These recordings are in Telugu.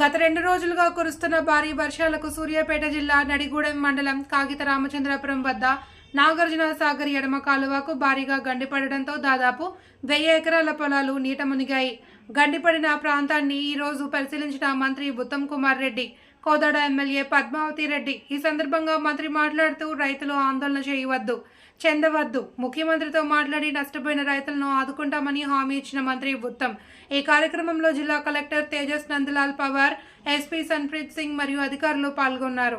గత రెండు రోజులుగా కురుస్తున్న భారీ వర్షాలకు సూర్యాపేట జిల్లా నడిగూడెం మండలం కాగిత రామచంద్రపురం వద్ద నాగార్జున సాగర్ ఎడమ కాలువకు భారీగా గండిపడడంతో దాదాపు వెయ్యి ఎకరాల పొలాలు నీట మునిగాయి. గండిపడిన ప్రాంతాన్ని ఈ రోజు పరిశీలించిన మంత్రి ఉత్తమ్ కుమార్ రెడ్డి కోదాడ ఎమ్మెల్యే పద్మావతి రెడ్డి. ఈ సందర్భంగా మంత్రి మాట్లాడుతూ రైతులు ఆందోళన చేయవద్దు చెందవద్దు. ముఖ్యమంత్రితో మాట్లాడి నష్టపోయిన రైతులను ఆదుకుంటామని హామీ ఇచ్చిన మంత్రి ఉత్తమ్. ఈ కార్యక్రమంలో జిల్లా కలెక్టర్ తేజస్ నందలాల్ పవార్ ఎస్పీ సన్ప్రీత్ సింగ్ మరియు అధికారులు పాల్గొన్నారు.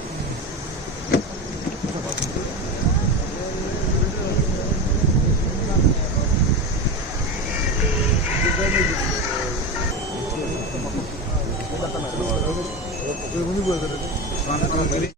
Bunu böyle